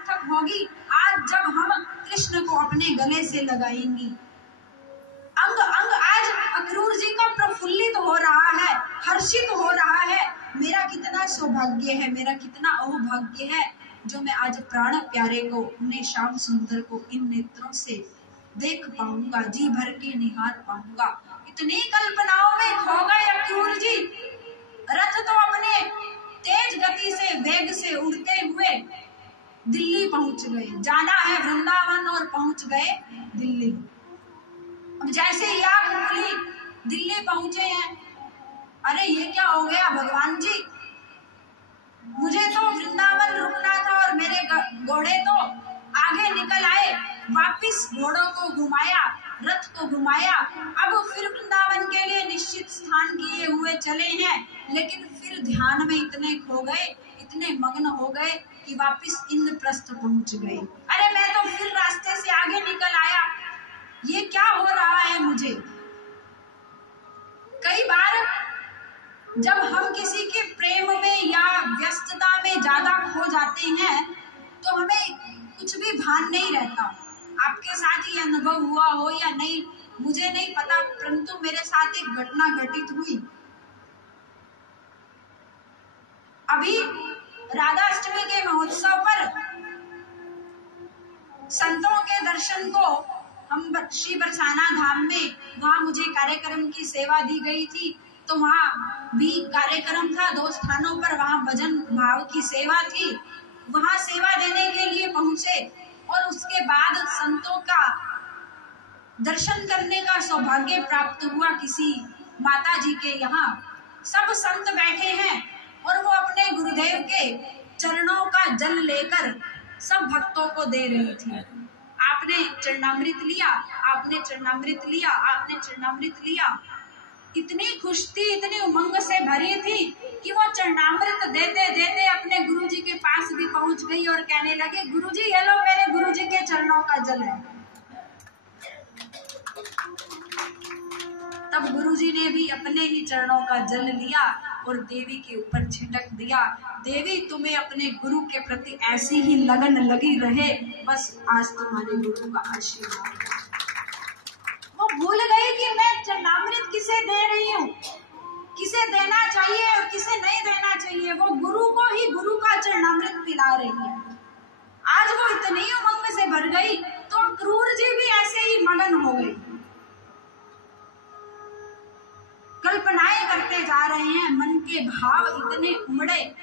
सार्थक होगी आज जब हम कृष्ण को अपने गले से लगाएंगी। अंग अंग आज अक्रूर जी का प्रफुल्लित हो रहा है, हर्षित हो रहा है। मेरा कितना सौभाग्य है, मेरा कितना अहोभाग्य है जो मैं आज प्राण प्यारे को, उन्हें श्याम सुंदर को इन नेत्रों से देख पाऊंगा, जी भर के निहार पाऊंगा। इतनी कल्पनाओं में खो गए अक्रूर जी। रथ तो अपने तेज गति से वेग से उड़ते हुए दिल्ली पहुंच गए। जाना है वृंदावन और पहुंच गए दिल्ली। अब जैसे ही आप बोली दिल्ली पहुंचे हैं, अरे ये क्या हो गया भगवान जी, मुझे तो वृंदावन रुकना था और मेरे घोड़े तो आगे निकल आए। वापिस घोड़ों को घुमाया, रथ को घुमाया, अब फिर वृंदावन के लिए निश्चित स्थान किए हुए चले हैं, लेकिन फिर ध्यान में इतने खो गए, इतने मग्न हो गए कि वापिस इंद्रप्रस्थ पहुंच गए। अरे मैं तो फिर रास्ते से आगे निकल आया, ये क्या हो रहा है मुझे। कई बार जब हम किसी के प्रेम में या व्यस्तता में ज्यादा खो जाते हैं तो हमें कुछ भी भान नहीं रहता। आपके साथ ये अनुभव हुआ हो या नहीं मुझे नहीं पता, परंतु मेरे साथ एक घटना घटित हुई। अभी राधाष्टमी के महोत्सव पर संतों के दर्शन को हम श्री बरसाना धाम में, वहां मुझे कार्यक्रम की सेवा दी गई थी, तो वहाँ भी कार्यक्रम था। 2 स्थानों पर वहाँ भजन भाव की सेवा थी, वहाँ सेवा देने के लिए पहुंचे और उसके बाद संतों का दर्शन करने का सौभाग्य प्राप्त हुआ किसी माता जी के यहाँ। सब संत बैठे हैं और वो अपने गुरुदेव के चरणों का जल लेकर सब भक्तों को दे रही थी। आपने चरणामृत लिया, आपने चरणामृत लिया, आपने चरणामृत लिया। इतनी खुश थी, इतनी उमंग से भरी थी कि वो चरणामृत देते देते अपने गुरुजी के पास भी पहुंच गई और कहने लगे, गुरुजी ये लो मेरे गुरुजी के चरणों का जल है। तब गुरुजी ने भी अपने ही चरणों का जल लिया और देवी के ऊपर छिटक दिया। देवी तुम्हें अपने गुरु के प्रति ऐसी ही लगन लगी रहे, बस आज तुम्हारे गुरु का आशीर्वाद। वो भूल गई कि मैं चरणामृत किसे दे रही हूँ, किसे देना चाहिए और किसे नहीं देना चाहिए। वो गुरु को ही गुरु का चरणामृत पिला रही है। आज वो इतनी उमंग से भर गई तो अक्रूर जी भी ऐसे ही मगन हो गई। कल्पनाएं करते जा रहे हैं, मन के भाव इतने उमड़े,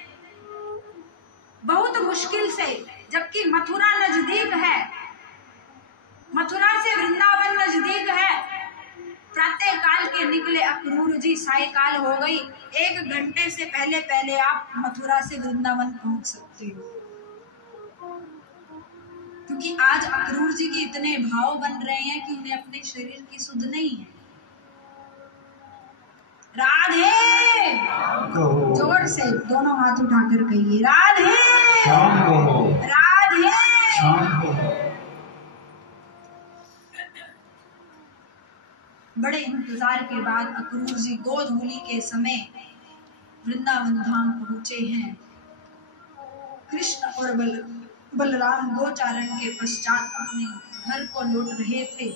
बहुत मुश्किल से, जबकि मथुरा नजदीक है, मथुरा से वृंदावन नजदीक है। प्रातः काल के निकले अक्रूर जी, सायकाल हो गई। 1 घंटे से पहले पहले आप मथुरा से वृंदावन पहुंच सकते हो, क्योंकि आज अक्रूर जी के इतने भाव बन रहे हैं कि उन्हें अपने शरीर की सुध नहीं है। राधे, जोर से दोनों हाथ उठाकर कहिए, राधे राधे। बड़े इंतजार के बाद अक्रूर जी गोधूली के समय वृंदावन धाम पहुंचे हैं। कृष्ण और बलराम गोचारण के पश्चात अपने घर को लौट रहे थे।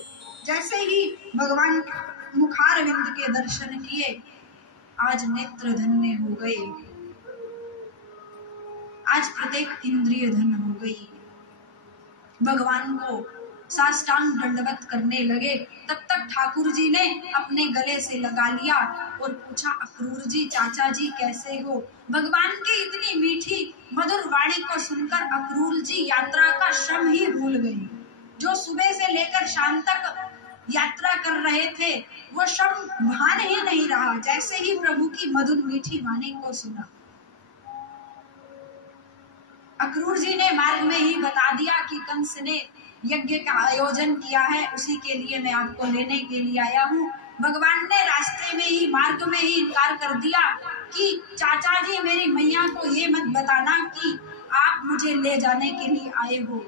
जैसे ही भगवान मुखारविंद के दर्शन किए, आज नेत्र धन्य हो गए, आज प्रत्येक इंद्रिय धन्य हो गई। भगवान को साष्टांग दंडवत करने लगे। तब तक ठाकुर जी ने अपने गले से लगा लिया और पूछा, अक्रूर जी, चाचा जी कैसे हो। भगवान की इतनी मीठी मधुर वाणी को सुनकर अक्रूर जी यात्रा का श्रम ही भूल गए। जो सुबह से लेकर शाम तक यात्रा कर रहे थे वो श्रम भान ही नहीं रहा। जैसे ही प्रभु की मधुर मीठी वाणी को सुना, अक्रूर जी ने मार्ग में ही बता दिया कि कंस ने यज्ञ का आयोजन किया है, उसी के लिए मैं आपको लेने के लिए आया हूँ। भगवान ने रास्ते में ही, मार्ग में ही इनकार कर दिया कि चाचा जी, मेरी मैया को ये मत बताना कि आप मुझे ले जाने के लिए आए हो,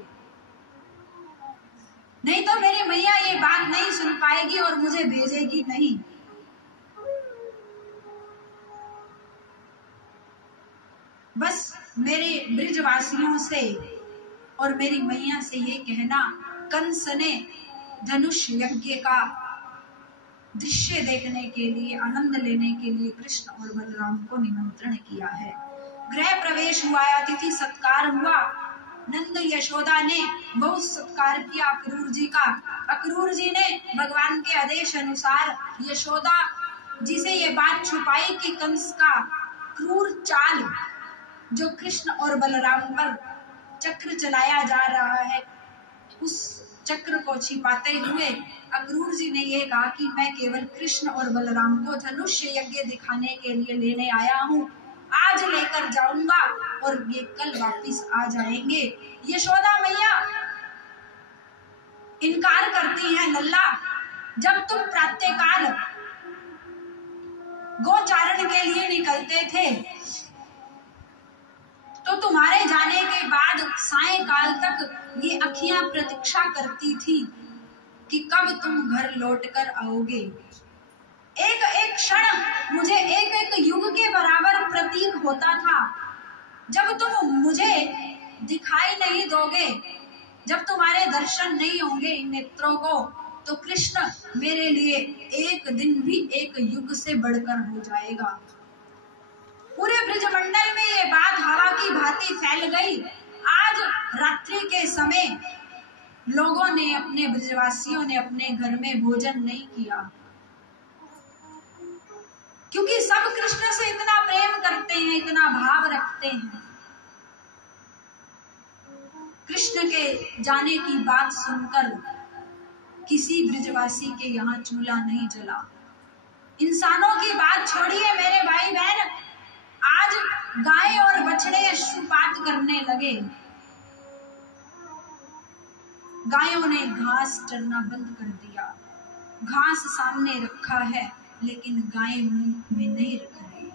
नहीं तो मेरी मैया ये बात नहीं सुन पाएगी और मुझे भेजेगी नहीं। बस मेरे ब्रिजवासियों से और मेरी मैया से ये कहना, कंस ने धनुष यज्ञ का दृश्य देखने के लिए, आनंद लेने के लिए कृष्ण और बलराम को निमंत्रण किया है। गृह प्रवेश हुआ, अतिथि सत्कार हुआ। नंद यशोदा ने बहुत सत्कार किया अक्रूर जी का। अक्रूर जी ने भगवान के आदेश अनुसार यशोदा जी से ये बात छुपाई कि कंस का क्रूर चाल जो कृष्ण और बलराम पर चक्र चलाया जा रहा है, उस चक्र को छिपाते हुए अक्रूर जी ने यह कहा कि मैं केवल कृष्ण और बलराम को धनुष यज्ञ दिखाने के लिए लेने आया हूँ, आज लेकर जाऊंगा और ये कल वापिस आ जाएंगे। यशोदा मैया इनकार करती हैं, लल्ला जब तुम प्रातःकाल गोचारण के लिए निकलते थे तो तुम्हारे जाने के बाद सायंकाल तक ये अखियां प्रतीक्षा करती थी कि कब तुम घर लौटकर आओगे। एक एक क्षण मुझे एक एक युग के बराबर प्रतीक होता था। जब तुम मुझे दिखाई नहीं दोगे, जब तुम्हारे दर्शन नहीं होंगे इन नेत्रों को, तो कृष्ण मेरे लिए एक दिन भी एक युग से बढ़कर हो जाएगा। पूरे ब्रजमंडल में ये बात हवा की भांति फैल गई। आज रात्रि के समय लोगों ने, अपने ब्रजवासियों ने अपने घर में भोजन नहीं किया, क्योंकि सब कृष्ण से इतना प्रेम करते हैं, इतना भाव रखते हैं। कृष्ण के जाने की बात सुनकर किसी ब्रजवासी के यहाँ चूल्हा नहीं जला। इंसानों की बात छोड़िए मेरे भाई बहन, आज गाय और बछड़े अश्रुपात करने लगे। गायों ने घास चरना बंद कर दिया। घास सामने रखा है लेकिन गाय मुंह में नहीं रख रही।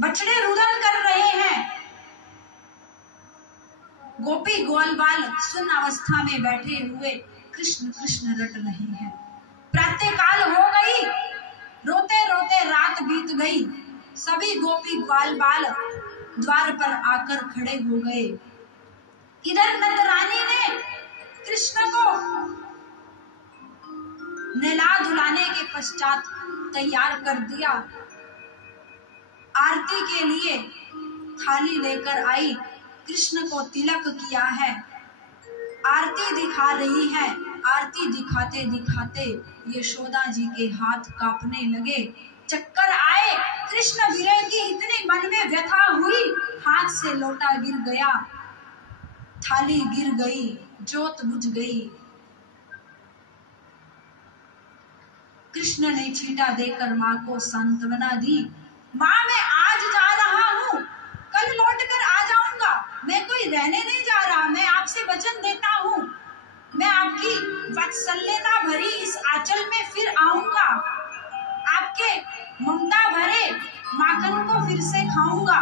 बछड़े रुदन कर रहे हैं। गोपी ग्वालबाल सुन अवस्था में बैठे हुए कृष्ण कृष्ण रट रहे हैं। प्रातःकाल हो गई, रोते रोते रात बीत गई। सभी गोपी ग्वालबाल द्वार पर आकर खड़े हो गए। इधर नंद रानी ने कृष्ण को नहला धुलाने के पश्चात तैयार कर दिया। आरती के लिए थाली लेकर आई, कृष्ण को तिलक किया है, आरती दिखा रही है। आरती दिखाते दिखाते यशोदा जी के हाथ कांपने लगे, चक्कर आए। कृष्ण विरह की इतनी मन में व्यथा हुई, हाथ से लोटा गिर गया, थाली गिर गई, जोत बुझ गई। कृष्ण ने छींटा देकर माँ को सांत्वना दी। माँ मैं आज जा रहा हूँ, कल लौट कर आ जाऊंगा। मैं कोई रहने नहीं जा रहा, मैं आपसे वचन देता हूँ। मैं आपकी वात्सल्यता भरी इस आंचल में फिर आऊंगा, आपके ममता भरे माखन को फिर से खाऊंगा।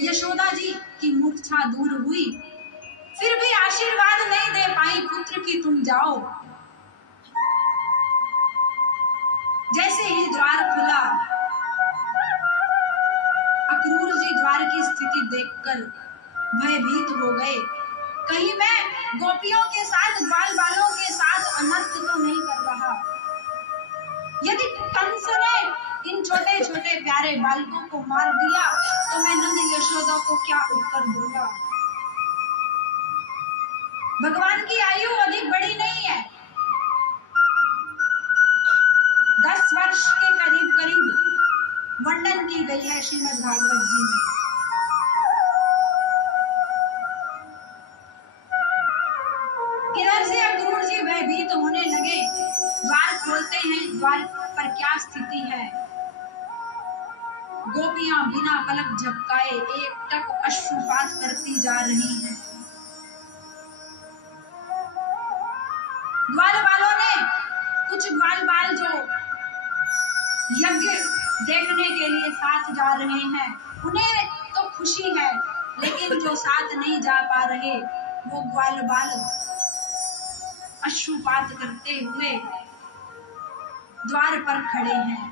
यशोदा जी की मूर्छा दूर हुई, फिर भी आशीर्वाद नहीं दे पाई पुत्र की तुम जाओ। जैसे ही द्वार खुला, अक्रूर जी द्वार की स्थिति देखकर भयभीत हो गए। कहीं मैं गोपियों के साथ, बाल बालों के साथ अनर्थ तो नहीं कर रहा। यदि कंस ने इन छोटे छोटे प्यारे बालकों को मार दिया तो मैं नंद यशोदा को क्या उत्तर दूंगा। भगवान की आयु अधिक बड़ी नहीं है, 10 वर्ष के करीब करीब वर्णन की गई है श्रीमद् भागवत जी में। इधर से अक्रूर जी भयभीत होने लगे। द्वार खोलते हैं, द्वार पर क्या स्थिति है। गोपियां बिना पलक झपकाए एक टक अश्रुपात करती जा रही हैं। ग्वाल बालों ने, कुछ ग्वाल बाल जो यज्ञ देखने के लिए साथ जा रहे हैं, उन्हें तो खुशी है, लेकिन जो साथ नहीं जा पा रहे वो ग्वाल बाल अश्रुपात करते हुए द्वार पर खड़े हैं।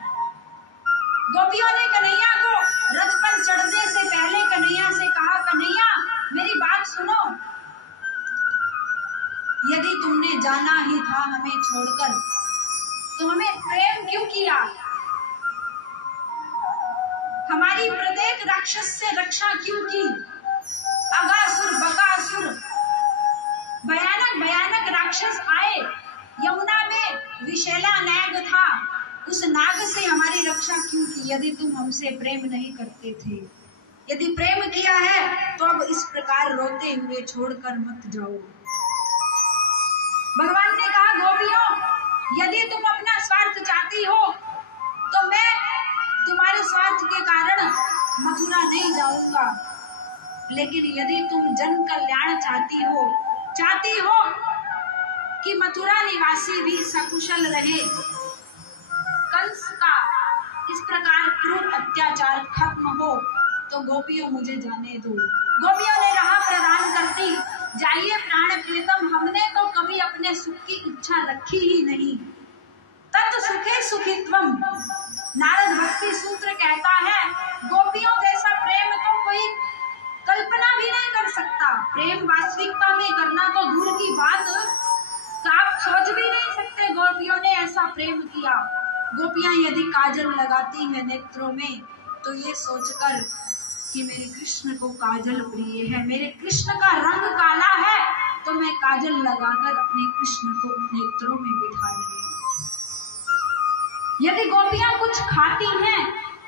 गोपियों ने कन्हैया को रथ पर चढ़ने से पहले कन्हैया से कहा, कन्हैया मेरी बात सुनो, छोड़कर, तो हमें प्रेम क्यों किया? हमारी प्रत्येक राक्षस से रक्षा क्यों की? अगासुर, बकासुर, भयानक भयानक राक्षस आए। यमुना में विषैला नाग था, उस नाग से हमारी रक्षा क्यों की? यदि तुम हमसे प्रेम नहीं करते थे, यदि प्रेम किया है तो अब इस प्रकार रोते हुए छोड़कर मत जाओ। भगवान ने कहा, गोपियों, यदि तुम अपना स्वार्थ चाहती हो तो मैं तुम्हारे स्वार्थ के कारण मथुरा नहीं जाऊंगा, लेकिन यदि तुम जन कल्याण चाहती हो कि मथुरा निवासी भी सकुशल रहे, कंस का इस प्रकार क्रूर अत्याचार खत्म हो, तो गोपियों मुझे जाने दो। गोपियों ने राह प्रदान कर दी, जाइए प्राण प्रीतम, हमने तो कभी अपने सुख की इच्छा रखी ही नहीं। तत् सुखे सुखित्वम, नारद भक्ति सूत्र कहता है, गोपियों जैसा प्रेम तो कोई कल्पना भी नहीं कर सकता। प्रेम वास्तविकता में करना तो दूर की बात, तो आप सोच भी नहीं सकते गोपियों ने ऐसा प्रेम किया। गोपियां यदि काजल लगाती हैं नेत्रों में, तो ये सोचकर कि मेरे कृष्ण को काजल प्रिय है, मेरे कृष्ण का रंग काला है, तो मैं काजल लगाकर अपने कृष्ण को नेत्रों में बिठा लूं। यदि गोपियां कुछ खाती हैं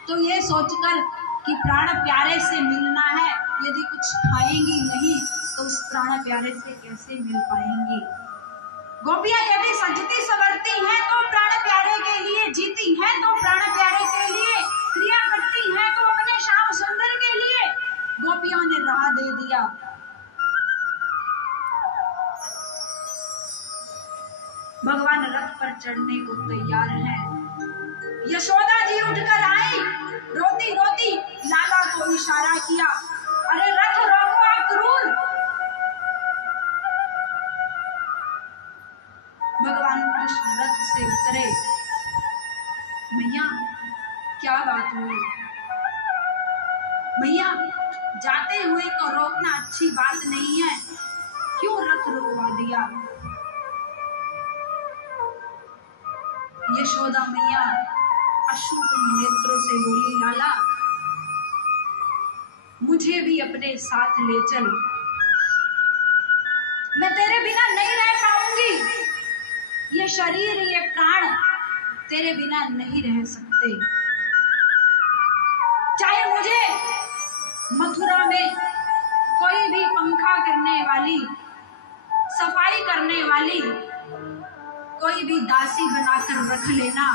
तो ये सोचकर कि प्राण प्यारे से मिलना है, यदि कुछ खाएंगी नहीं तो उस प्राण प्यारे से कैसे मिल पाएंगी। गोपियां यदि सजती सवरती हैं तो प्राण प्यारे के लिए, जीती हैं तो प्राण प्यारे के लिए, क्रिया करती हैं तो अपने श्याम सुंदर के लिए। गोपियों ने राह दे दिया। भगवान रथ पर चढ़ने को तैयार हैं। यशोदा जी उठकर आई, रोती रोती लाला को इशारा किया, अरे रथ रोको आप क्रूर। भगवान कृष्ण रथ से उतरे। मैया क्या बात हुई? मैया जाते हुए तो रोकना अच्छी बात नहीं है, क्यों रथ रुकवा दिया? यशोदा मैया अश्रुपूर्ण नेत्रों से बोली, लाला मुझे भी अपने साथ ले चल, मैं तेरे बिना नहीं रह पाऊंगी। ये शरीर, ये प्राण तेरे बिना नहीं रह सकते। चाहे मुझे मथुरा में कोई भी पंखा करने वाली, सफाई करने वाली, कोई भी दासी बनाकर रख लेना,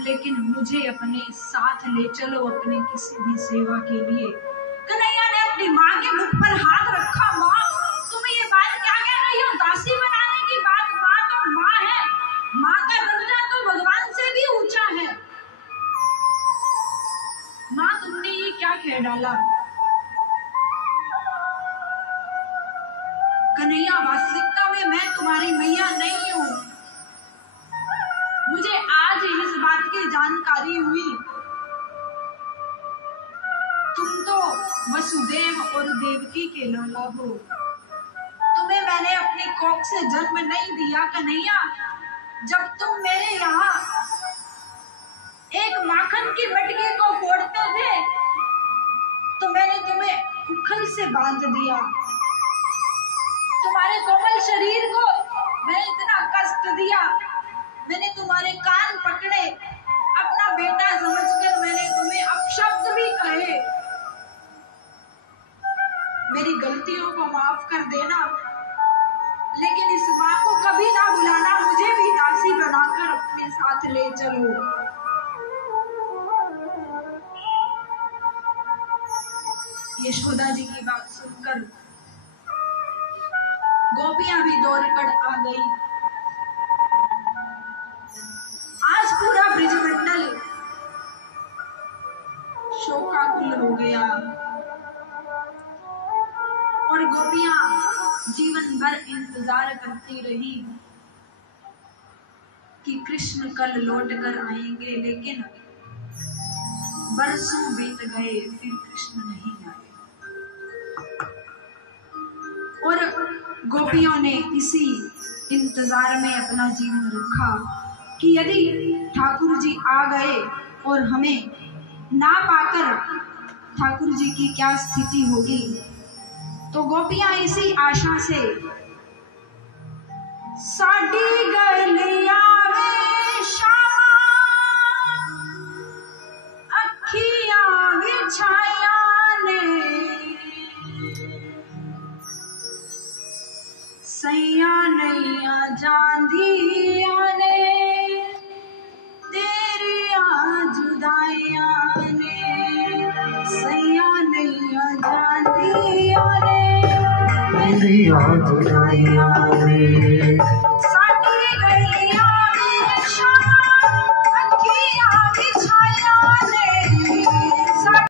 लेकिन मुझे अपने साथ ले चलो अपने किसी भी सेवा के लिए। कन्हैया ने अपनी माँ के मुख पर हाथ रखा। माँ, तुम ये बात क्या कह रही हो? दासी बनाने की बात? माँ तो माँ है, माँ का दर्जा तो भगवान से भी ऊंचा है। माँ तुमने ये क्या कह डाला? कन्हैया वास्तविकता में मैं तुम्हारी मैया नहीं हूँ। मुझे आज इस बात की जानकारी हुई। तुम तो वसुदेव और देवकी के लाला हो। तुम्हें मैंने अपनी कोख से जन्म नहीं दिया कन्हैया। जब तुम मेरे यहाँ एक माखन की मटकी को फोड़ते थे तो मैंने तुम्हें उखल से बांध दिया। तुम्हारे कोमल शरीर को मैंने इतना कष्ट दिया, मैंने तुम्हारे कान पकड़े, अपना बेटा समझकर मैंने तुम्हें अपशब्द भी कहे। मेरी गलतियों को माफ कर देना, लेकिन इस माँ को कभी ना भुलाना, मुझे भी दासी बनाकर अपने साथ ले चलो। यशोदा जी की बात सुनकर गोपियां भी दौड़कर आ गई। आज पूरा ब्रिजमंडल शोकाकुल हो गया और गोपियां जीवन भर इंतजार करती रही कि कृष्ण कल लौट कर आएंगे, लेकिन बरसों बीत गए फिर कृष्ण नहीं आए। और गोपियों ने इसी इंतजार में अपना जीवन रखा कि यदि ठाकुर जी आ गए और हमें ना पाकर ठाकुर जी की क्या स्थिति होगी। तो गोपियां इसी आशा से साडी गलिया में शामा अखियां बिछाया ने सैया नैया जांधिया ने तेरिया जुदाइया ने सैया नैया जांधिया ने तेरिया जुदाइया ने